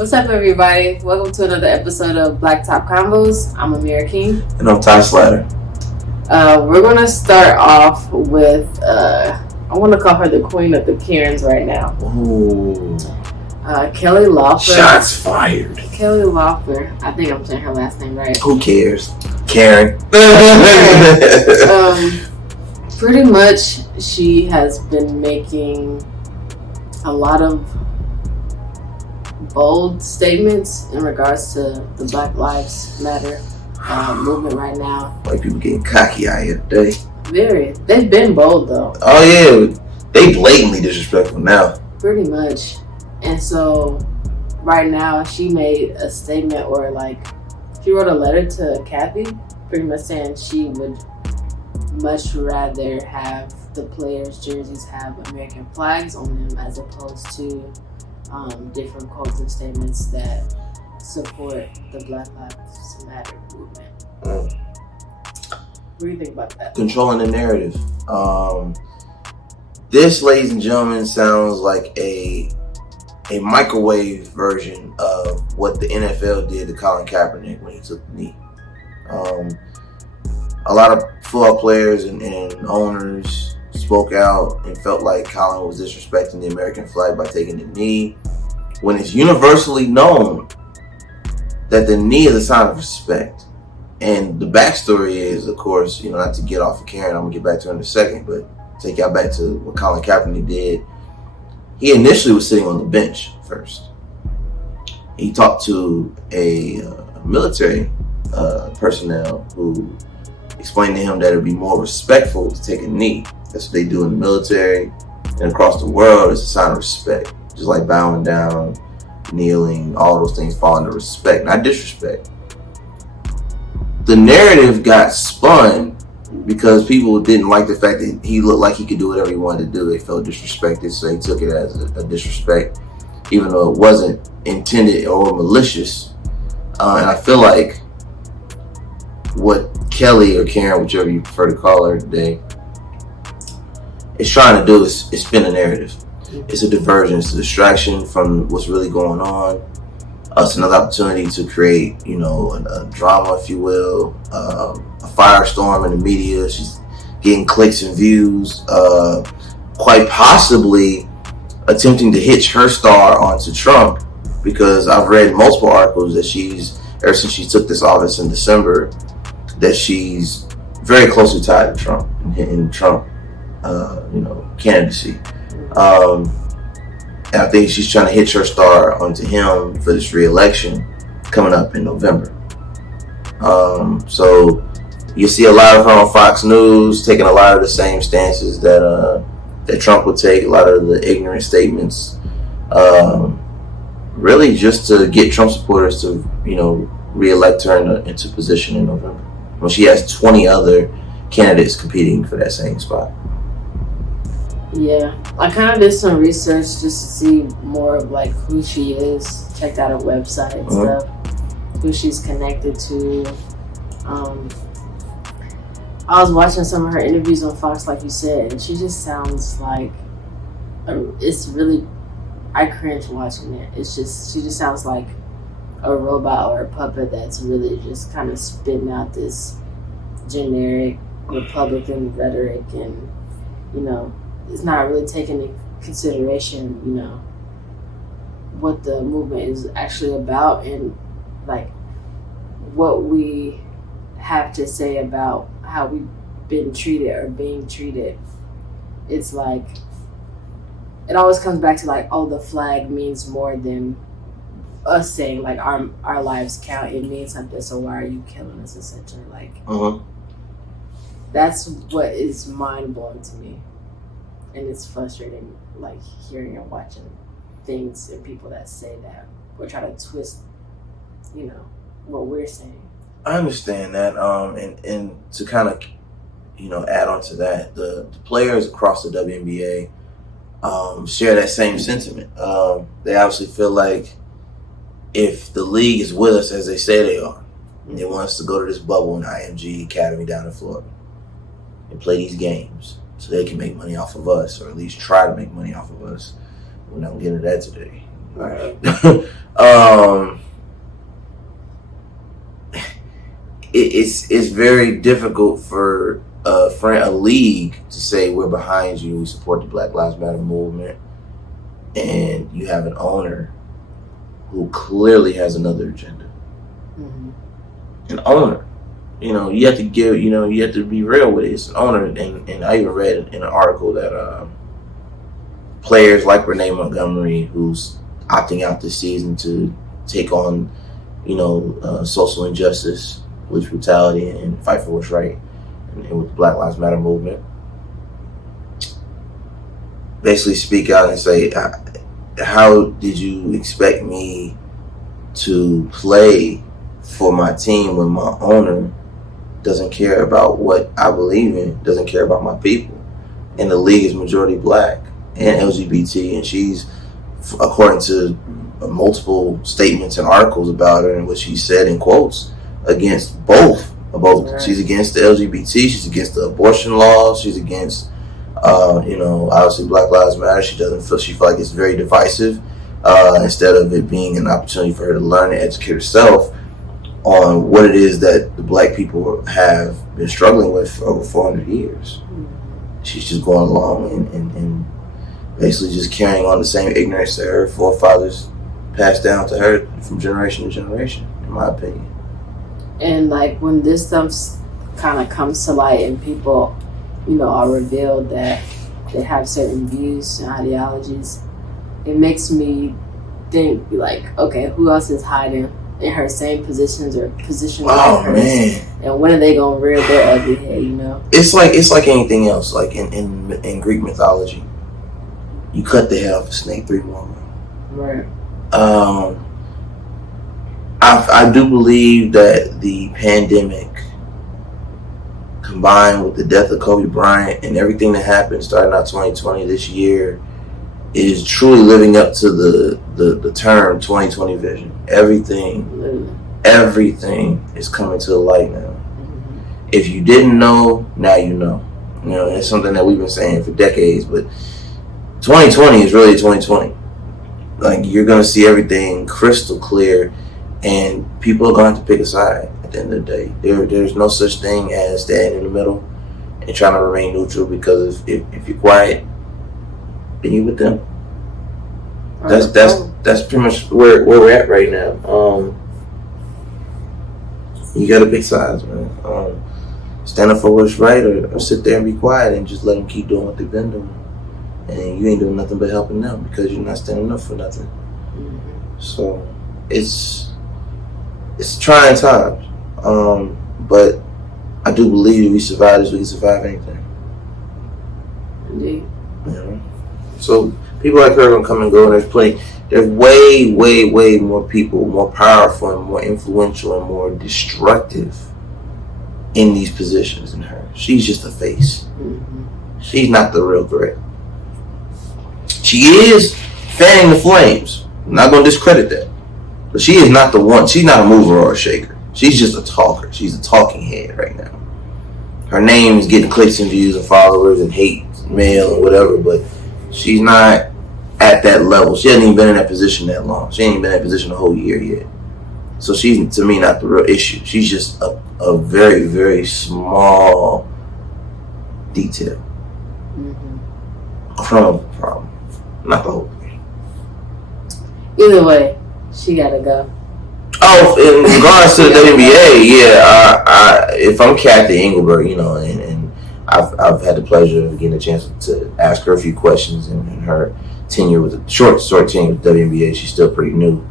What's up, everybody? Welcome to another episode of Blacktop Convos. I'm Amirah King. And I'm Ty Slatter. We're going to start off with, I want to call her the queen of the Karens right now. Ooh. Kelly Loeffler. Shots fired. Kelly Loeffler. I think I'm saying her last name right. Who cares? Karen. Pretty much, she has been making a lot of bold statements in regards to the Black Lives Matter movement right now. White people getting cocky out here today. Very. They've been bold though. Oh yeah, they blatantly disrespectful now. Pretty much. And so right now she made a statement, or like she wrote a letter to Kathy, pretty much saying she would much rather have the players' jerseys have American flags on them as opposed to different quotes and statements that support the Black Lives Matter movement. What do you think about that? Controlling the narrative. This, ladies and gentlemen, sounds like a microwave version of what the NFL did to Colin Kaepernick when he took the knee. A lot of football players and owners spoke out and felt like Colin was disrespecting the American flag by taking the knee, when it's universally known that the knee is a sign of respect. And the backstory is, of course, not to get off of Karen, I'm going to get back to her in a second, but take y'all back to what Colin Kaepernick did. He initially was sitting on the bench first. He talked to a military personnel who explained to him that it would be more respectful to take a knee. That's what they do in the military and across the world. It's a sign of respect. Just like bowing down, kneeling, all those things fall under respect, not disrespect. The narrative got spun because people didn't like the fact that he looked like he could do whatever he wanted to do. They felt disrespected, so they took it as a disrespect, even though it wasn't intended or malicious. And I feel like what Kelly or Karen, whichever you prefer to call her today, is trying to do is spin a narrative. It's a diversion, it's a distraction from what's really going on. It's another opportunity to create, a drama, if you will, a firestorm in the media. She's getting clicks and views, quite possibly attempting to hitch her star onto Trump, because I've read multiple articles that ever since she took this office in December, that she's very closely tied to Trump and Trump, candidacy. And I think she's trying to hitch her star onto him for this re-election coming up in November. So you see a lot of her on Fox News taking a lot of the same stances that Trump would take, a lot of the ignorant statements, really just to get Trump supporters to, re-elect her into position in November, when she has 20 other candidates competing for that same spot. Yeah, I kind of did some research just to see more of like who she is, checked out her website and stuff, who she's connected to. I was watching some of her interviews on Fox, like you said, and she just sounds like it's really, I cringe watching it. She just sounds like a robot or a puppet that's really just kind of spitting out this generic Republican rhetoric, and it's not really taking into consideration, what the movement is actually about, and like what we have to say about how we've been treated or being treated. It's like, it always comes back to like, oh, the flag means more than us saying like our lives count. It means something, so why are you killing us, essentially? Like, that's what is mind-blowing to me. And it's frustrating, like, hearing and watching things and people that say that or try to twist, what we're saying. I understand that, and to kind of, add on to that, the players across the WNBA share that same sentiment. They obviously feel like if the league is with us as they say they are, and they want us to go to this bubble in IMG Academy down in Florida and play these games, so they can make money off of us, or at least try to make money off of us. We're not going to get into that today. Right. um, it's very difficult for a league to say we're behind you, we support the Black Lives Matter movement, and you have an owner who clearly has another agenda. Mm-hmm. An owner, you have to you have to be real with it. It's an owner, and I even read in an article that players like Renee Montgomery, who's opting out this season to take on, social injustice, police brutality, and fight for what's right, and with the Black Lives Matter movement, basically speak out and say, how did you expect me to play for my team when my owner doesn't care about what I believe in, doesn't care about my people? And the league is majority Black and LGBT, and she's, according to multiple statements and articles about her and what she said in quotes, against both. Right. She's against the LGBT, she's against the abortion laws, she's against obviously Black Lives Matter. She feel like it's very divisive, instead of it being an opportunity for her to learn and educate herself on what it is that the Black people have been struggling with for over 400 years. Mm-hmm. She's just going along and basically just carrying on the same ignorance that her forefathers passed down to her from generation to generation, in my opinion. And like when this stuff kind of comes to light and people, are revealed that they have certain views and ideologies, it makes me think, like, okay, who else is hiding in her same positions or positions like hers? Man. And when are they gonna rear their ugly head? It's like anything else. Like in Greek mythology, you cut the head off a snake 3 more. Right. I do believe that the pandemic, combined with the death of Kobe Bryant and everything that happened starting out 2020 this year, is truly living up to the term 2020 vision. Everything is coming to the light now. Mm-hmm. If you didn't know, now you know. It's something that we've been saying for decades, but 2020 is really 2020. Like, you're going to see everything crystal clear, and people are going to have to pick a side at the end of the day. There's no such thing as standing in the middle and trying to remain neutral, because if you're quiet, then you with them. That's pretty much where we're at right now. You got to pick sides, man. Stand up for what's right, or sit there and be quiet and just let them keep doing what they've been doing. And you ain't doing nothing but helping them because you're not standing up for nothing. Mm-hmm. So it's trying times. But I do believe if we survive this, we can survive anything. Indeed. So people like her are gonna come and go, and there's way, way, way more people, more powerful and more influential and more destructive in these positions than her. She's just a face. Mm-hmm. She's not the real threat. She is fanning the flames. I'm not gonna discredit that. But she is not the one. She's not a mover or a shaker. She's just a talker. She's a talking head right now. Her name is getting clicks and views and followers and hate mail and whatever, but she's not at that level. She hasn't even been in that position that long. She ain't even been in that position a whole year yet. So she's, to me, not the real issue. She's just a very, very small detail from a problem. Not the whole thing. Either way, she gotta go. Oh, in regards to the WNBA, if I'm Kathy Engelberg, and I've had the pleasure of getting a chance to ask her a few questions in her tenure with a short tenure with WNBA. She's still pretty new.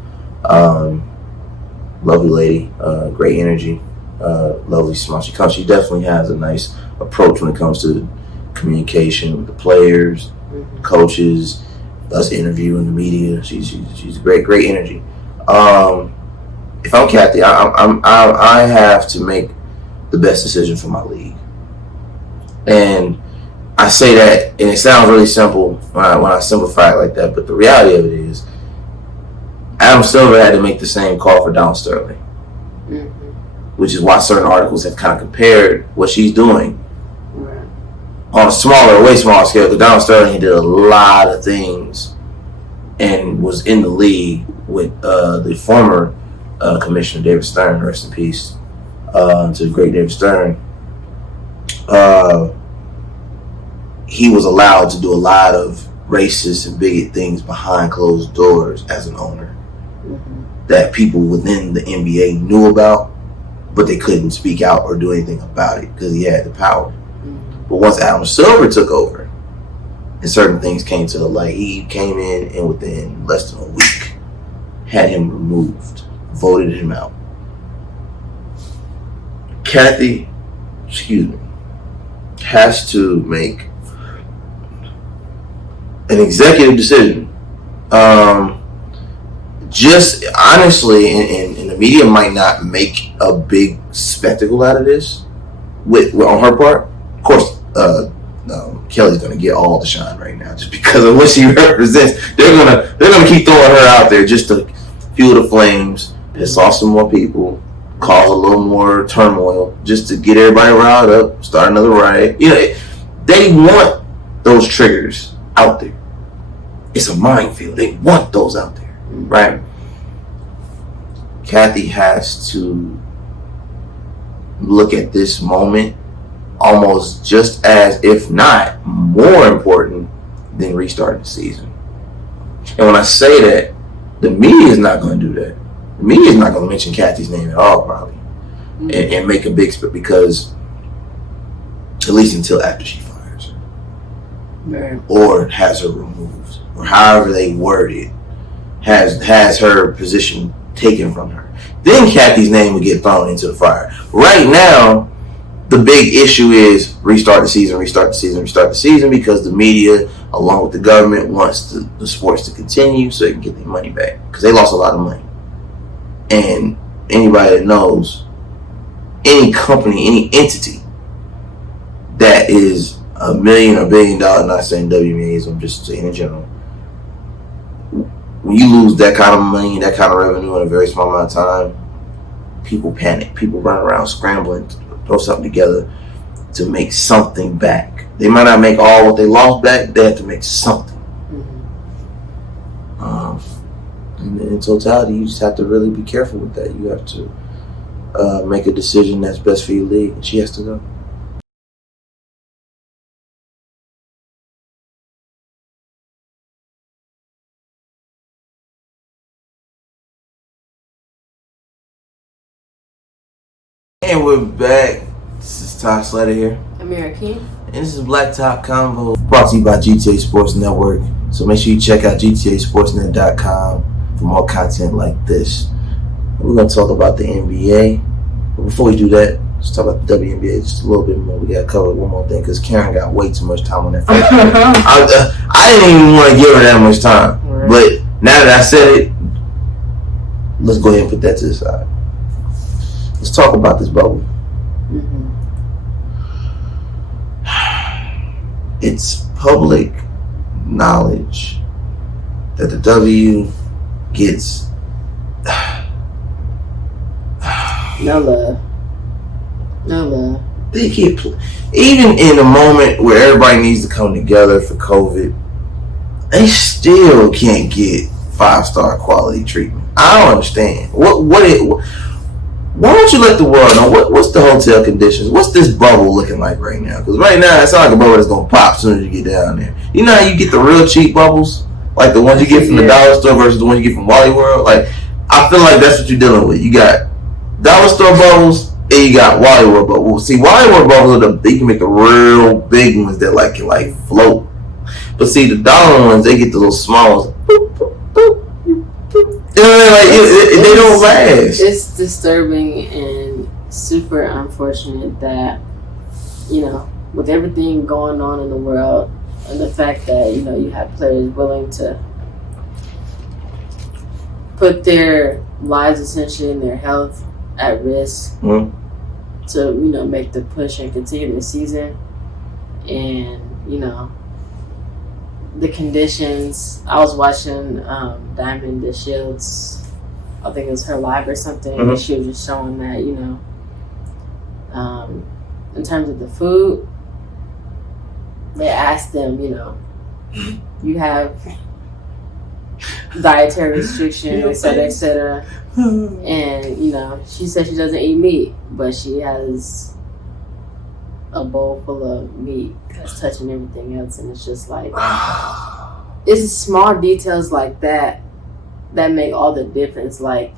Lovely lady, great energy, lovely smile. She definitely has a nice approach when it comes to communication with the players, coaches, us interviewing the media. She's great energy. If I'm Kathy, I have to make the best decision for my league, and I say that, and it sounds really simple when I simplify it like that. But the reality of it is, Adam Silver had to make the same call for Dawn Sterling, which is why certain articles have kind of compared what she's doing on a way smaller scale. Because Dawn Sterling did a lot of things and was in the league with the former commissioner, David Stern, rest in peace, to the great David Stern. He was allowed to do a lot of racist and bigot things behind closed doors as an owner that people within the NBA knew about, but they couldn't speak out or do anything about it because he had the power. But once Adam Silver took over and certain things came to the light, he came in and within less than a week had him removed, voted him out. Kathy, has to make an executive decision. Just honestly, and the media might not make a big spectacle out of this with on her part. Of course, Kelly's gonna get all the shine right now just because of what she represents. They're gonna keep throwing her out there just to fuel the flames, piss off some more people, cause a little more turmoil, just to get everybody riled up, start another riot. You know, they want those triggers out there. It's a minefield. They want those out there, right? Kathy has to look at this moment almost just as, if not more important than restarting the season. And when I say that, the media is not going to do that. The media is not going to mention Kathy's name at all, probably, and make a big split, because at least until after she fires her, right, or has her removed, or however they word it, has her position taken from her, then Kathy's name would get thrown into the fire. Right now, the big issue is restart the season, because the media, along with the government, wants the sports to continue so they can get their money back, because they lost a lot of money. And anybody that knows, any company, any entity that is $1 million or $1 billion, not saying WNBA, I'm just saying in general, when you lose that kind of money, that kind of revenue in a very small amount of time, people panic. People run around scrambling to throw something together to make something back. They might not make all what they lost back, they have to make something. And in totality, you just have to really be careful with that. You have to make a decision that's best for your league, and she has to go. And we're back. This is Ty Slater here. Amirah Ty. And this is Blacktop Convos, brought to you by GTA Sports Network. So make sure you check out GTASportsNet.com for more content like this. We're going to talk about the NBA. But before we do that, let's talk about the WNBA just a little bit more. We got to cover one more thing because Karen got way too much time on that first I didn't even want to give her that much time. Right. But now that I said it, let's go ahead and put that to the side. Let's talk about this bubble. It's public knowledge that the W gets no love. They get even in a moment where everybody needs to come together for COVID, they still can't get 5-star quality treatment. I don't understand. Why don't you let the world know what's the hotel conditions? What's this bubble looking like right now? Because right now, it's not like a bubble that's going to pop as soon as you get down there. You know how you get the real cheap bubbles? Like the ones you get from the dollar store versus the ones you get from Wally World? Like, I feel like that's what you're dealing with. You got dollar store bubbles and you got Wally World bubbles. See, Wally World bubbles you can make the real big ones that can float. But see, the dollar ones, they get the little small ones. Boop, boop, boop. You know what I mean? They don't last. It's disturbing and super unfortunate that, with everything going on in the world and the fact that, you have players willing to put their lives essentially and their health at risk to, make the push and continue the season. And, the conditions. I was watching Diamond the Shields, I think it was her live or something, and she was just showing that, in terms of the food, they asked them, you have dietary restrictions, etc., etc. And she said she doesn't eat meat, but she has a bowl full of meat that's touching everything else, and it's just like it's small details like that make all the difference. Like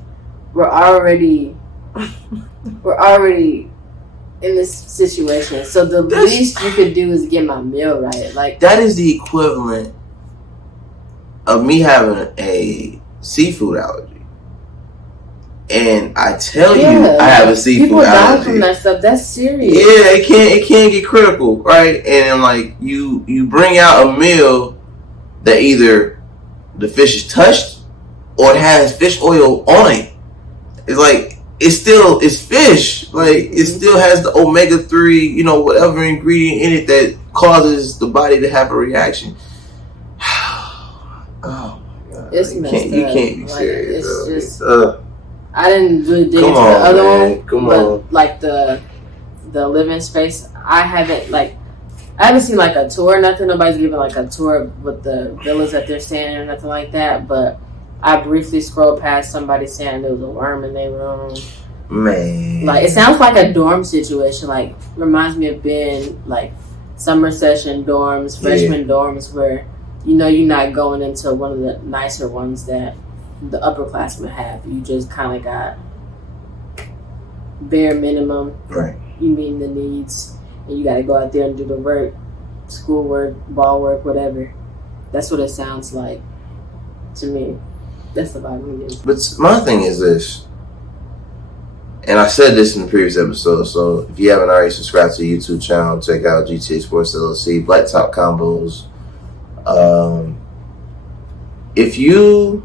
we're already in this situation, so the least you could do is get my meal right. Like that is the equivalent of me having a seafood allergy. And I tell you, I have a seafood people allergy. die from that stuff. That's serious. Yeah, it can get critical, right? And like you bring out a meal that either the fish is touched or it has fish oil on it. It's like it's fish. Like it still has the omega-3, whatever ingredient in it that causes the body to have a reaction. Oh my god! It's messed up. You can't be serious. It's just. I didn't really dig into the other one, but like the living space, I haven't seen like a tour, nothing. Nobody's giving like a tour with the villas that they're staying in or nothing like that. But I briefly scrolled past somebody saying there was a worm in their room. Man, like it sounds like a dorm situation. Like reminds me of being like summer session dorms, freshman dorms, where you're not going into one of the nicer ones that the upperclassmen have. You just kind of got bare minimum. Right. You meet the needs, and you got to go out there and do the work, schoolwork, ball work, whatever. That's what it sounds like to me. That's the vibe we get. But my thing is this, and I said this in the previous episode, so if you haven't already subscribed to the YouTube channel, check out GTA Sports LLC, Blacktop Convos. If you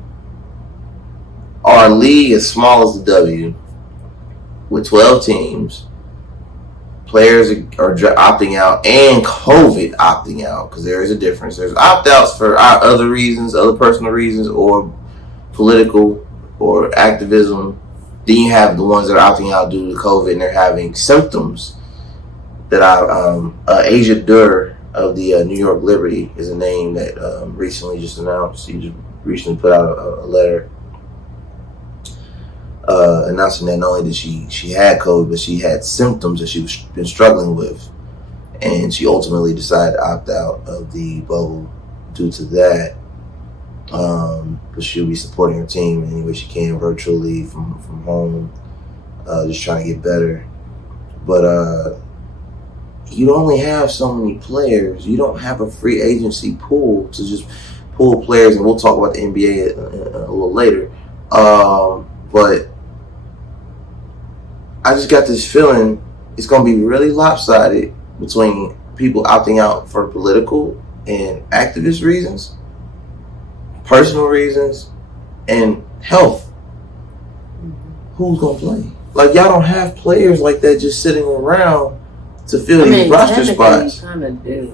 are a league as small as the W with 12 teams, players are opting out and COVID opting out, because there is a difference. There's opt-outs for other reasons, other personal reasons, or political or activism. Then you have the ones that are opting out due to COVID and they're having symptoms that Asia Dur of the New York Liberty is a name that recently just announced. He just recently put out a letter announcing that not only did she had COVID, but she had symptoms that she's been struggling with, and she ultimately decided to opt out of the bubble due to that. But she'll be supporting her team any way she can, virtually from home, just trying to get better. But you only have so many players. You don't have a free agency pool to just pull players, and we'll talk about the NBA a little later. But I just got this feeling it's going to be really lopsided between people opting out for political and activist reasons, personal reasons, and health. Who's going to play? Like, y'all don't have players like that just sitting around to fill these roster spots. You kind of do.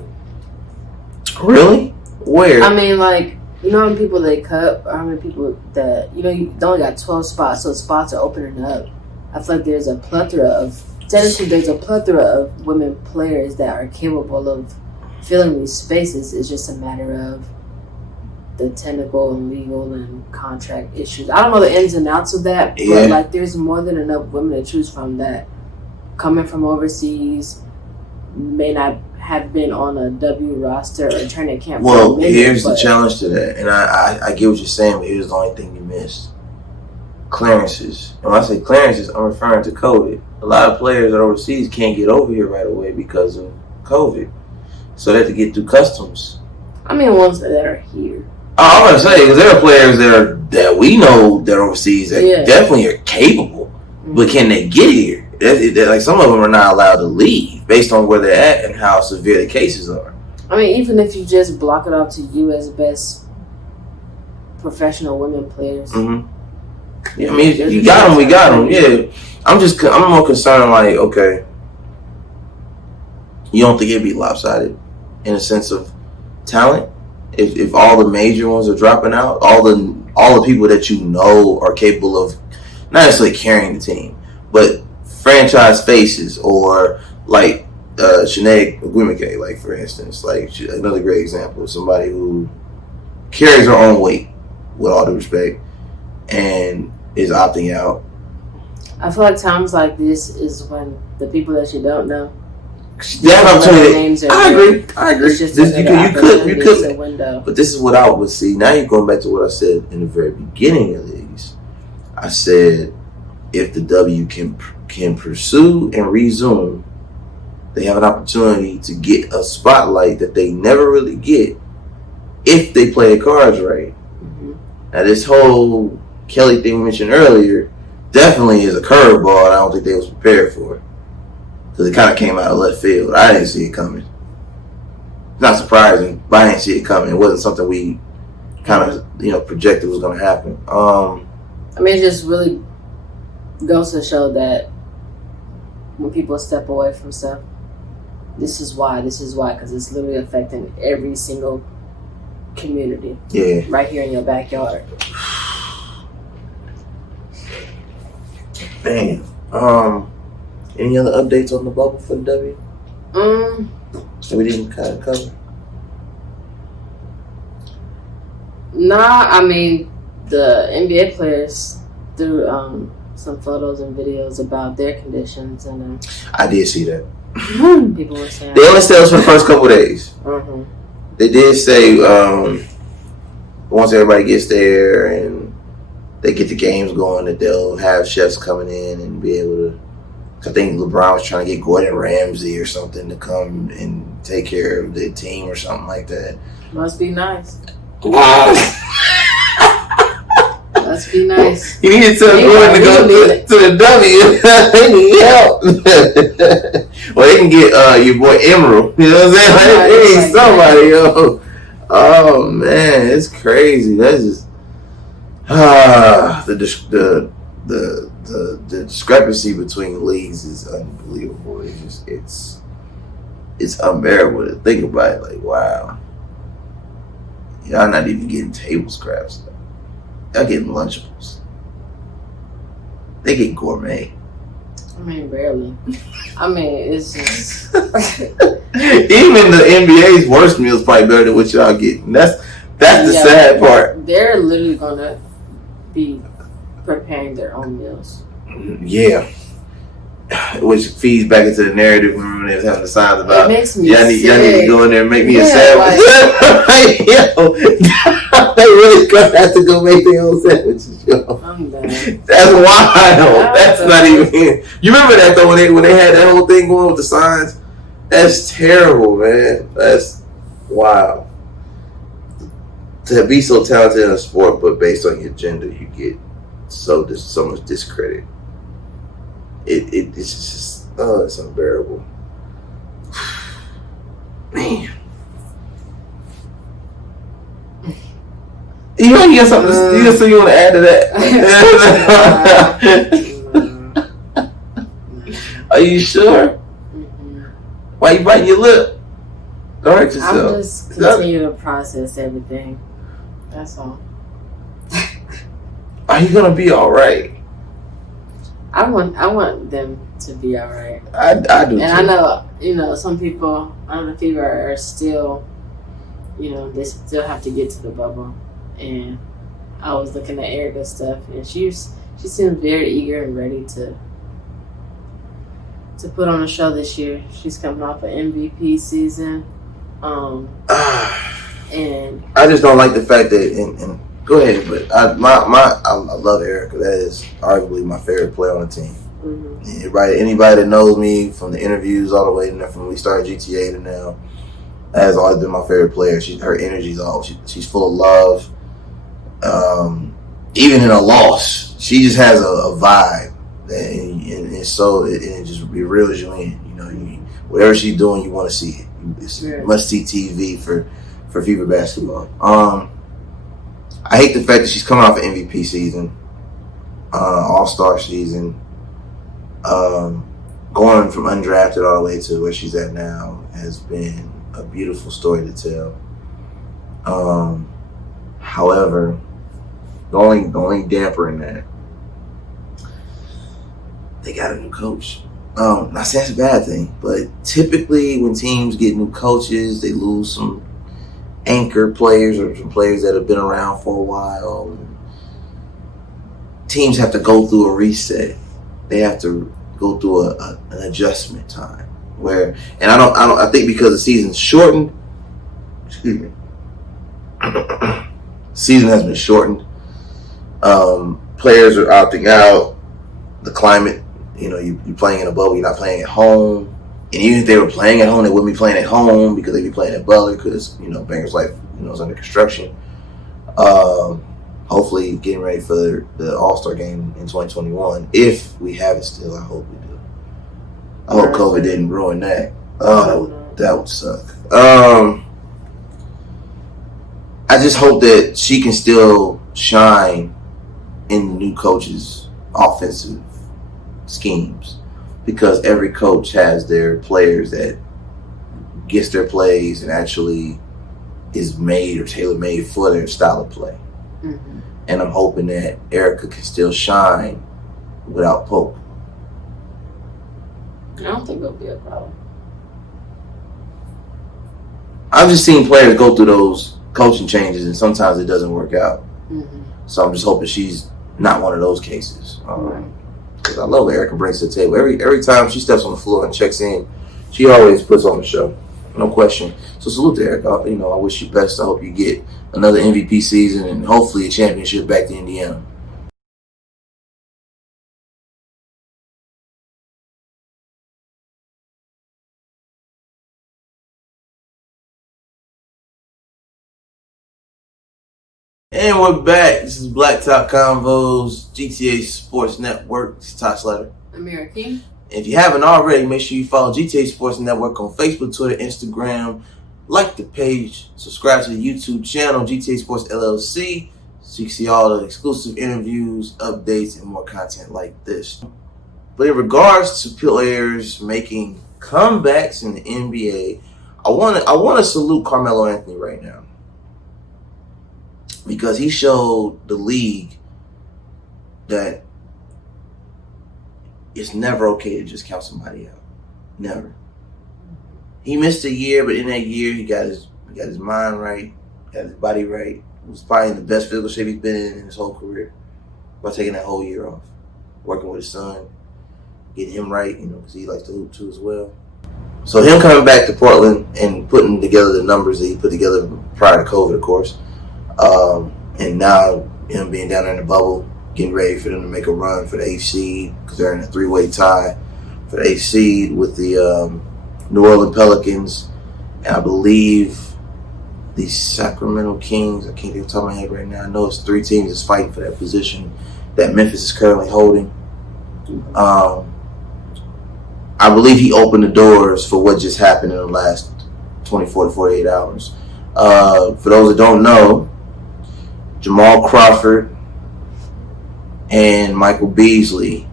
Really? Where? I mean, like, how many people they cut, or how many people that, you only got 12 spots, so spots are opening up. I feel like there's a plethora of women players that are capable of filling these spaces. It's just a matter of the technical and legal and contract issues. I don't know the ins and outs of that, but like there's more than enough women to choose from that coming from overseas may not have been on a W roster or training camp. Well, here's the challenge to that, and I get what you're saying, but here's the only thing you missed. Clearances. And when I say clearances, I'm referring to COVID. A lot of players that are overseas can't get over here right away because of COVID. So they have to get through customs. I mean, ones that are here. I'm going to say, because there are players that we know that are overseas that definitely are capable, but can they get here? Like, some of them are not allowed to leave based on where they're at and how severe the cases are. I mean, even if you just block it off to you as best professional women players. Mm-hmm. Yeah, I mean, you got them, we got them. Yeah, I'm more concerned. Like, okay, you don't think it'd be lopsided in a sense of talent if all the major ones are dropping out, all the people that you know are capable of not necessarily carrying the team, but franchise faces, or like Sinead Ogwumike, like, for instance, like another great example of somebody who carries her own weight with all due respect, and is opting out. I feel like times like this is when the people that you don't know. That opportunity. I agree. It's just you could. Window. But this is what I would see. Now you're going back to what I said in the very beginning of these. I said if the W can pursue and resume, they have an opportunity to get a spotlight that they never really get if they play the cards right. Mm-hmm. Now this whole Kelly thing we mentioned earlier definitely is a curveball. I don't think they was prepared for it. Because it kind of came out of left field. I didn't see it coming. It's not surprising, but I didn't see it coming. It wasn't something we kind of, projected was going to happen. I mean, it just really goes to show that when people step away from stuff, this is why, because it's literally affecting every single community. Yeah. Right here in your backyard. Man. Any other updates on the bubble for the W? That we didn't kind of cover? Nah, I mean, the NBA players threw some photos and videos about their conditions, and I did see that. People were saying they only stayed us for the first couple of days. Mm-hmm. They did say once everybody gets there and they get the games going, that they'll have chefs coming in and be able to. I think LeBron was trying to get Gordon Ramsay or something to come and take care of the team or something like that. Must be nice. Must be nice. You need to tell Gordon to go to the W. They need help. Well, they can get your boy Emerald. You know what I'm saying? They need somebody, yo. Oh man, it's crazy. That's just the discrepancy between leagues is unbelievable. It's unbearable to think about it. Like, wow, y'all not even getting table scraps. Y'all getting Lunchables. They get gourmet. I mean, barely. I mean, it's just even the NBA's worst meal is probably better than what y'all getting. That's the sad part. They're literally gonna be preparing their own meals. Yeah. Which feeds back into the narrative when they was having the signs about y'all need to go in there and make me a sandwich. Yo, they really gonna have to go make their own sandwiches, yo. I'm done. That's wild. That's not even. You remember that though when they had that whole thing going with the signs? That's terrible, man. That's wild. To be so talented in a sport, but based on your gender, you get so much discredit. It's just it's unbearable. Man. You got something you want to add to that? Are you sure? Mm-hmm. Why you biting your lip? Don't hurt yourself. I'm just continue to process everything. That's all. Are you gonna be all right? I want them to be all right. I do. And too. I know, some people on the fever are still, they still have to get to the bubble. And I was looking at Erica's stuff, and she seemed very eager and ready to put on a show this year. She's coming off an MVP season. And I just don't like the fact that and go ahead, but I love Erica. That is arguably my favorite player on the team. Mm-hmm. Anybody that knows me from the interviews all the way from when we started GTA to now, that has always been my favorite player. Her energy's all. She's full of love. Even in a loss, she just has a vibe, and it just reels you in. Whatever she's doing, you want to see it. It's must see TV for Fever basketball. I hate the fact that she's coming off an MVP season, All-Star season, going from undrafted all the way to where she's at now has been a beautiful story to tell. However, the only damper in that, they got a new coach. Not saying it's a bad thing, but typically when teams get new coaches, they lose some anchor players or some players that have been around for a while. Teams have to go through a reset. They have to go through an adjustment time where, and I think because the season's shortened, excuse me, season has been shortened. Players are opting out. The climate, you're playing in a bubble, you're not playing at home. And even if they were playing at home, they wouldn't be playing at home because they'd be playing at Butler because, Banger's Life, is under construction. Hopefully getting ready for the All-Star game in 2021. If we have it still, I hope we do. I hope COVID didn't ruin that. That would suck. I just hope that she can still shine in the new coach's offensive schemes, because every coach has their players that gets their plays and actually is made or tailor-made for their style of play. Mm-hmm. And I'm hoping that Erica can still shine without Pope. I don't think it'll be a problem. I've just seen players go through those coaching changes, and sometimes it doesn't work out. Mm-hmm. So I'm just hoping she's not one of those cases. Because I love what Erica brings to the table. Every time she steps on the floor and checks in, she always puts on the show. No question. So salute to Erica. I wish you best. I hope you get another MVP season and hopefully a championship back to Indiana. And we're back. This is Blacktop Convos, GTA Sports Network. This is Ty Slater. Amirah Ty. If you haven't already, make sure you follow GTA Sports Network on Facebook, Twitter, Instagram. Like the page. Subscribe to the YouTube channel, GTA Sports LLC, so you can see all the exclusive interviews, updates, and more content like this. But in regards to players making comebacks in the NBA, I want to salute Carmelo Anthony right now, because he showed the league that it's never okay to just count somebody out. Never. He missed a year, but in that year he got his mind right, got his body right. He was probably in the best physical shape he's been in his whole career by taking that whole year off, working with his son, getting him right, because he likes to hoop too as well. So him coming back to Portland and putting together the numbers that he put together prior to COVID, of course, and now him being down there in the bubble, getting ready for them to make a run for the 8th seed, because they're in a 3-way tie for the 8th seed with the New Orleans Pelicans, and I believe the Sacramento Kings. I can't think off the top of my head right now. I know it's 3 teams that's fighting for that position that Memphis is currently holding. I believe he opened the doors for what just happened in the last 24 to 48 hours. For those that don't know, Jamal Crawford and Michael Beasley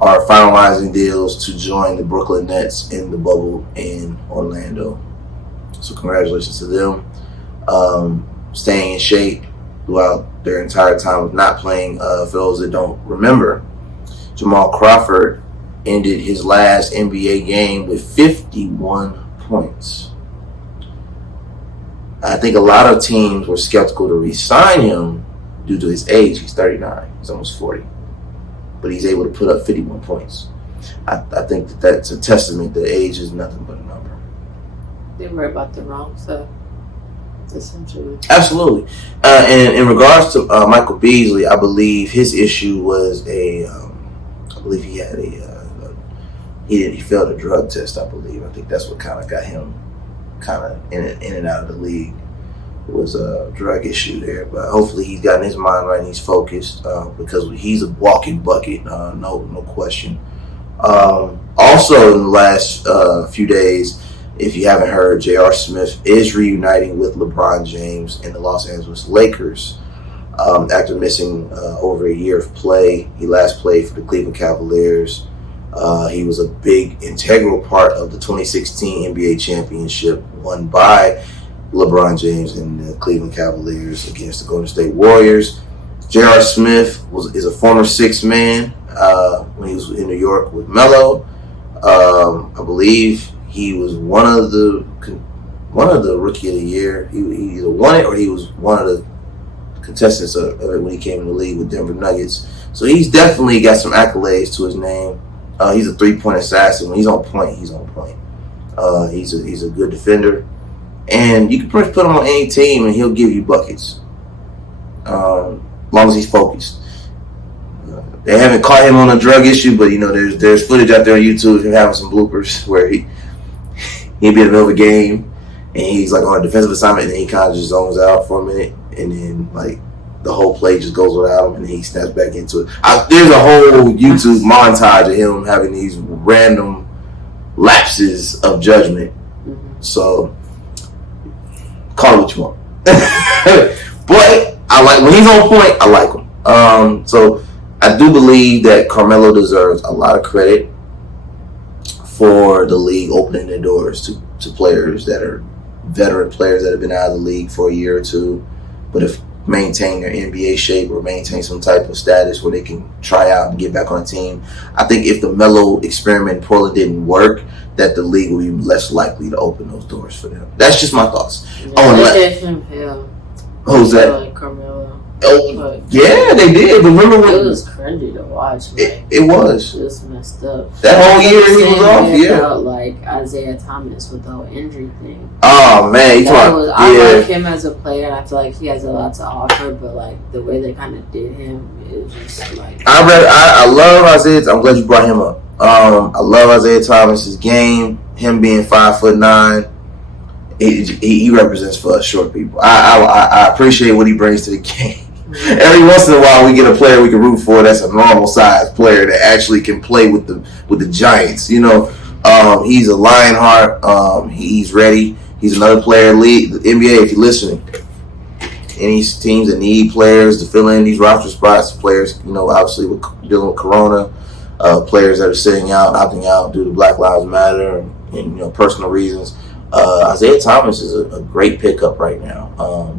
are finalizing deals to join the Brooklyn Nets in the bubble in Orlando. So congratulations to them. Staying in shape throughout their entire time of not playing. For those that don't remember, Jamal Crawford ended his last NBA game with 51 points. I think a lot of teams were skeptical to re-sign him due to his age. He's 39. He's almost 40. But he's able to put up 51 points. I think that's a testament that age is nothing but a number. They were about the wrong stuff, essentially. Absolutely. And in regards to Michael Beasley, I believe his issue was I believe he had he failed a drug test, I believe. I think that's what kind of got him in and out of the league. It was a drug issue there, but hopefully he's gotten his mind right and he's focused, because he's a walking bucket, no question. Also, in the last few days, if you haven't heard, J.R. Smith is reuniting with LeBron James and the Los Angeles Lakers after missing over a year of play. He last played for the Cleveland Cavaliers. He was a big, integral part of the 2016 NBA championship won by LeBron James and the Cleveland Cavaliers against the Golden State Warriors. J.R. Smith is a former sixth man when he was in New York with Melo. I believe he was one of the one of the Rookie of the Year. He either won it or he was one of the contestants of it when he came in the league with Denver Nuggets. So he's definitely got some accolades to his name. He's a three-point assassin. When he's on point, he's on point. He's a good defender. And you can pretty much put him on any team and he'll give you buckets. As long as he's focused. They haven't caught him on a drug issue, but there's footage out there on YouTube of him having some bloopers where he'd be in the middle of a game and he's like on a defensive assignment and then he kind of just zones out for a minute and then like the whole play just goes without him and then he snaps back into it. There's a whole YouTube montage of him having these random lapses of judgment. So call it what you want. But I like when he's on point, I like him. So I do believe that Carmelo deserves a lot of credit for the league opening their doors to players that are veteran players that have been out of the league for a year or two, but have maintained their NBA shape or maintain some type of status where they can try out and get back on a team. I think if the Melo experiment in Portland didn't work, that the league would be less likely to open those doors for them. That's just my thoughts. Who's that? Like Carmelo. Oh, yeah, they did. But remember when it was cringy to watch. Like, it was. It was messed up. That whole year he was off. Yeah. Felt like Isaiah Thomas with the whole injury thing. Oh man, I like him as a player, and I feel like he has a lot to offer. But like the way they kind of did him, it was just like. I love Isaiah. I'm glad you brought him up. I love Isaiah Thomas's game. Him being 5'9". He represents for us short people. I appreciate what he brings to the game. Every once in a while, we get a player we can root for that's a normal sized player that actually can play with the Giants. He's a Lionheart. He's ready. He's another player. League the NBA. If you're listening, any teams that need players to fill in these roster spots, players obviously with dealing with Corona, players that are sitting out, opting out due to Black Lives Matter and personal reasons. Isaiah Thomas is a great pickup right now.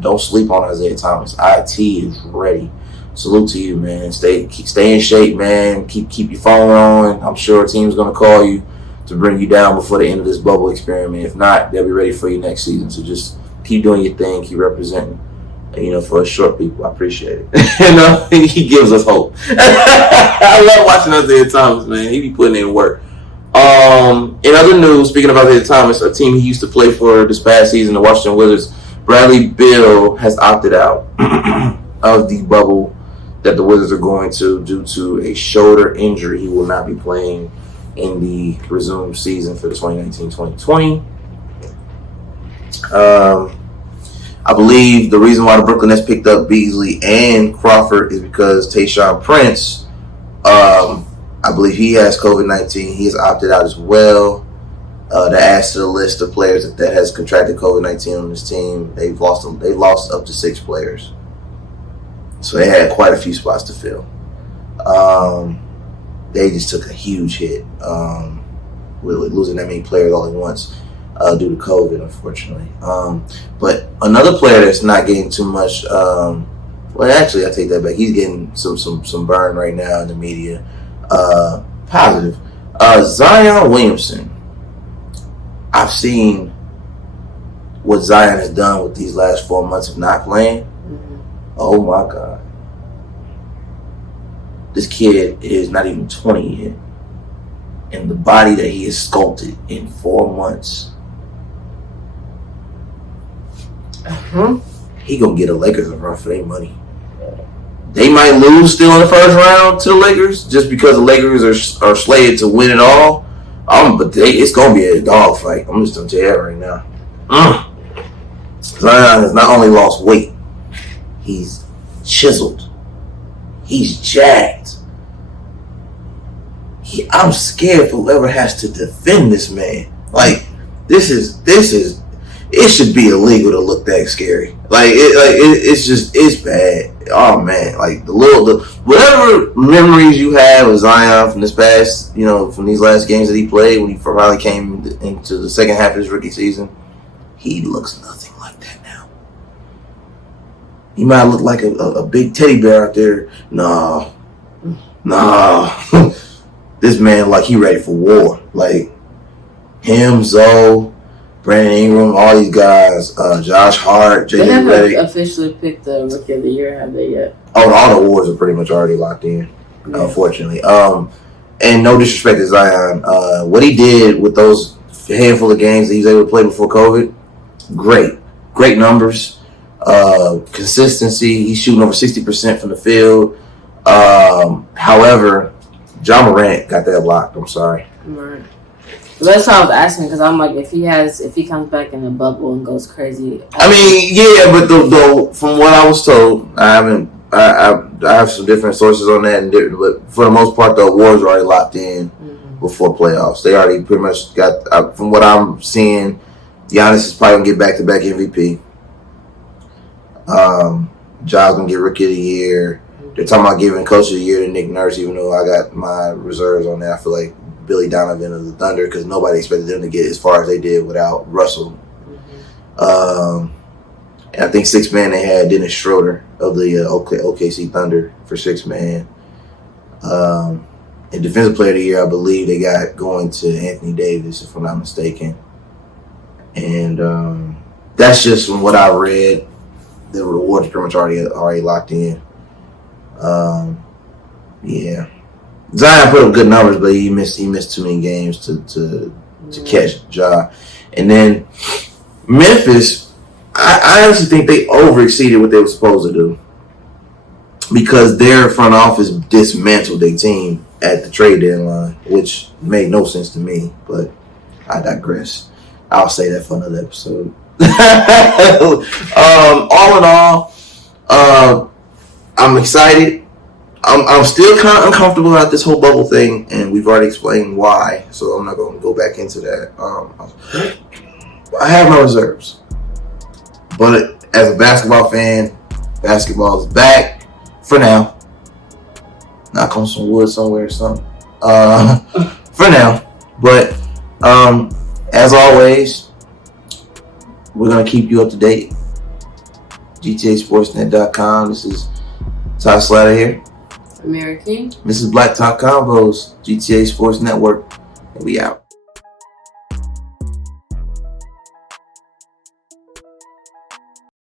Don't sleep on Isaiah Thomas. IT is ready. Salute to you, man. Stay in shape, man. Keep your phone on. I'm sure a team's gonna call you to bring you down before the end of this bubble experiment. If not, they'll be ready for you next season. So just keep doing your thing. Keep representing. For us short people, I appreciate it. He gives us hope. I love watching Isaiah Thomas, man. He be putting in work. In other news, speaking of Isaiah Thomas, a team he used to play for this past season, the Washington Wizards, Bradley Beal has opted out of the bubble that the Wizards are going to due to a shoulder injury. He will not be playing in the resumed season for the 2019-2020. I believe the reason why the Brooklyn Nets picked up Beasley and Crawford is because Tayshaun Prince, I believe he has COVID-19. He has opted out as well. That adds to the list of players that has contracted COVID-19 on this team. They lost up to 6 players. So they had quite a few spots to fill. They just took a huge hit with losing that many players all at once due to COVID, unfortunately. But another player that's not getting too much. Well, actually, I take that back. He's getting some burn right now in the media. Positive. Zion Williamson. I've seen what Zion has done with these last 4 months of not playing. Oh my God. This kid is not even 20 yet. And the body that he has sculpted in 4 months. He gonna get the Lakers a run for their money. They might lose still in the first round to the Lakers just because the Lakers are slated to win it all. But it's going to be a dogfight. I'm just going to tell you that right now. Zion has not only lost weight, he's chiseled. He's jacked. I'm scared for whoever has to defend this man. Like, this is. It should be illegal to look that scary. It's bad. Oh man, like whatever memories you have of Zion from this past, from these last games that he played when he finally came into the second half of his rookie season, he looks nothing like that now. He might look like a big teddy bear out there. No. This man, like, he ready for war. Like him, Zoe. Brandon Ingram, all these guys, Josh Hart, They JJ haven't Redick. officially picked the Rookie of the Year, have they yet? Oh, all the awards are pretty much already locked in, unfortunately. And no disrespect to Zion. What he did with those handful of games that he was able to play before COVID, great numbers. Consistency. He's shooting over 60% from the field. However, Ja Morant got that locked. I'm sorry. Right. That's why I was asking, because I'm like, if he comes back in the bubble and goes crazy. I mean, yeah, but though from what I was told, I have some different sources on that, but for the most part, the awards are already locked in before playoffs. They already pretty much got. From what I'm seeing, Giannis is probably gonna get back-to-back MVP. Ja's gonna get Rookie of the Year. They're talking about giving Coach of the Year to Nick Nurse, even though I got my reserves on that. I feel like Billy Donovan of the Thunder, because nobody expected them to get as far as they did without Russell. And I think sixth man they had Dennis Schroeder of the OKC Thunder for sixth man. And Defensive Player of the Year, I believe they got going to Anthony Davis, if I'm not mistaken. And that's just from what I read. The rewards pretty much already locked in. Yeah. Zion put up good numbers, but he missed too many games to catch Ja. And then Memphis, I honestly think they overexceeded what they were supposed to do, because their front office dismantled their team at the trade deadline, which made no sense to me, but I digress. I'll say that for another episode. All in all, I'm excited. I'm still kind of uncomfortable about this whole bubble thing, and we've already explained why, so I'm not going to go back into that. I have my reserves, but as a basketball fan, basketball is back for now. Knock on some wood somewhere or something. For now, but as always, we're going to keep you up to date. GTASportsnet.com. This is Ty Slatter here. Amirah King. This is Blacktop Convos, GTA Sports Network, and we out.